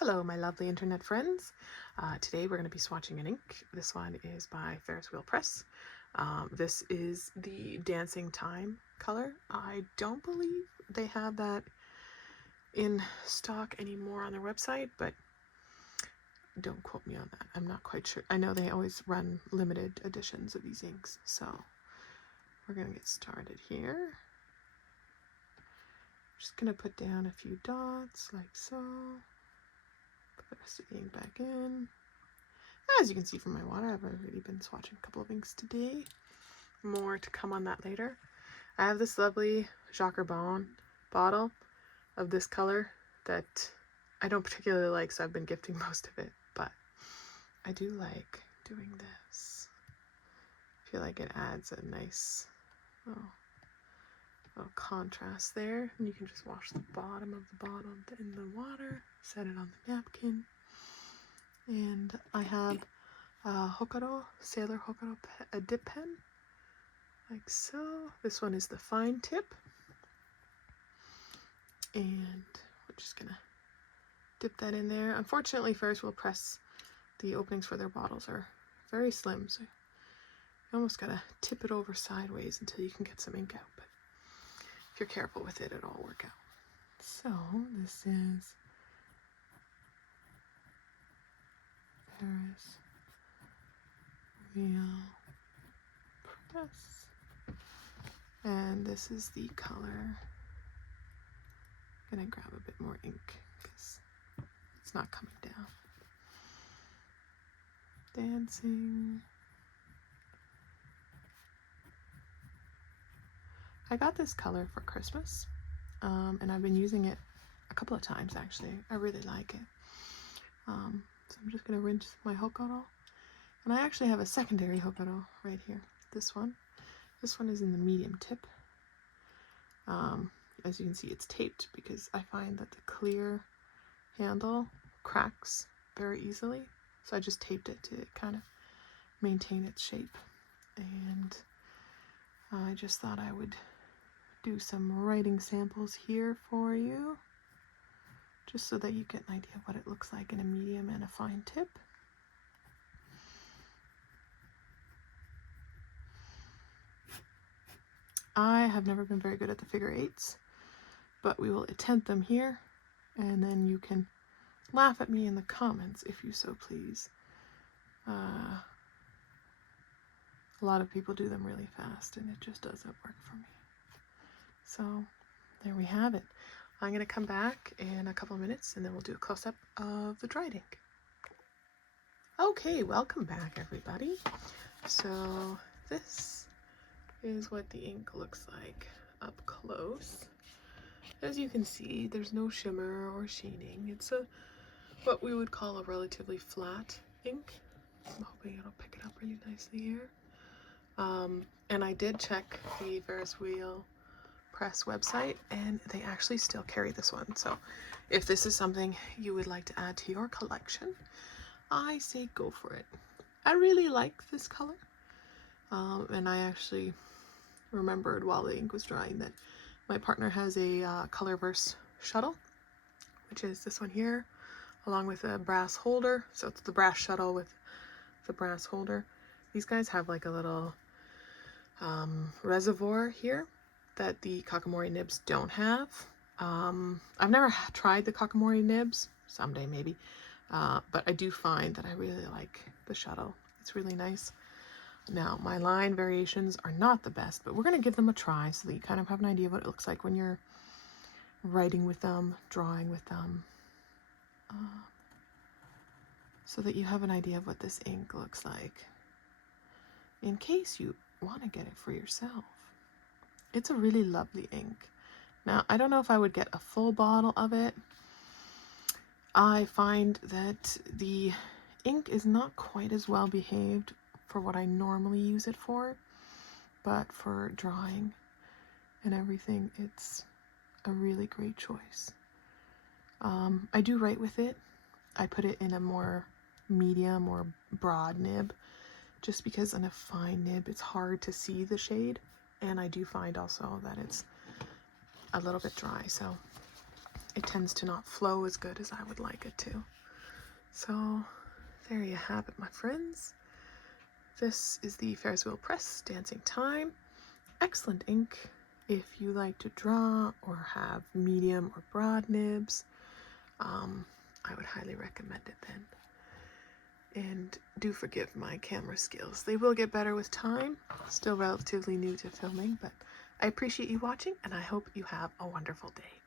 Hello, my lovely internet friends. Today we're going to be swatching an ink. This one is by Ferris Press. This is the Dancing Thyme color. I don't believe they have that in stock anymore on their website, but don't quote me on that. I'm not quite sure. I know they always run limited editions of these inks, so we're going to get started here. Just going to put down a few dots like so. Put the rest of the ink back in. As you can see from my water, I've already been swatching a couple of inks today. More to come on that later. I have this lovely Hocoro bottle of this color that I don't particularly like, so I've been gifting most of it, but I do like doing this. I feel like it adds a nice little contrast there. And you can just wash the bottom of the bottle in the water, set it on the napkin. And I have Hocoro, Sailor Hocoro a dip pen, like so. This one is the fine tip. And we're just gonna dip that in there. Unfortunately, Ferris Press, the openings for their bottles are very slim, so you almost gotta tip it over sideways until you can get some ink out. But if you're careful with it, it'll all work out. So this is Ferris Press, and this is the color. I'm gonna grab a bit more ink because it's not coming down. Dancing. I got this color for Christmas, and I've been using it a couple of times actually. I really like it. So I'm just gonna rinse my Hocoro, and I actually have a secondary Hocoro right here. This one is in the medium tip. As you can see, it's taped because I find that the clear handle cracks very easily, so I just taped it to kind of maintain its shape. And I just thought I would do some writing samples here for you, just so that you get an idea of what it looks like in a medium and a fine tip. I have never been very good at the figure eights, but we will attempt them here, and then you can laugh at me in the comments if you so please. A lot of people do them really fast, and it just doesn't work for me. So there we have it. I'm going to come back in a couple of minutes, and then we'll do a close-up of the dried ink. Okay, welcome back, everybody. So this is what the ink looks like up close. As you can see, there's no shimmer or sheening. It's what we would call a relatively flat ink. I'm hoping it'll pick it up really nicely here. And I did check the Ferris Press website, and they actually still carry this one. So if this is something you would like to add to your collection, I say go for it. I really like this color. And I actually remembered while the ink was drying that my partner has a Colorverse shuttle, which is this one here, along with a brass holder. So it's the brass shuttle with the brass holder. These guys have like a little reservoir here that the Kakamori nibs don't have. I've never tried the Kakamori nibs, someday maybe, but I do find that I really like the shuttle. It's really nice. Now, my line variations are not the best, but we're going to give them a try so that you kind of have an idea of what it looks like when you're writing with them, drawing with them, so that you have an idea of what this ink looks like in case you want to get it for yourself. It's a really lovely ink. Now, I don't know if I would get a full bottle of it. I find that the ink is not quite as well behaved for what I normally use it for, but for drawing and everything, it's a really great choice. I do write with it. I put it in a more medium or broad nib, just because on a fine nib it's hard to see the shade, and I do find also that it's a little bit dry. So it tends to not flow as good as I would like it to. So there you have it, my friends. This is the Ferris Wheel Press Dancing Thyme. Excellent ink if you like to draw or have medium or broad nibs. I would highly recommend it then. And do forgive my camera skills. They will get better with time. Still relatively new to filming, but I appreciate you watching, and I hope you have a wonderful day.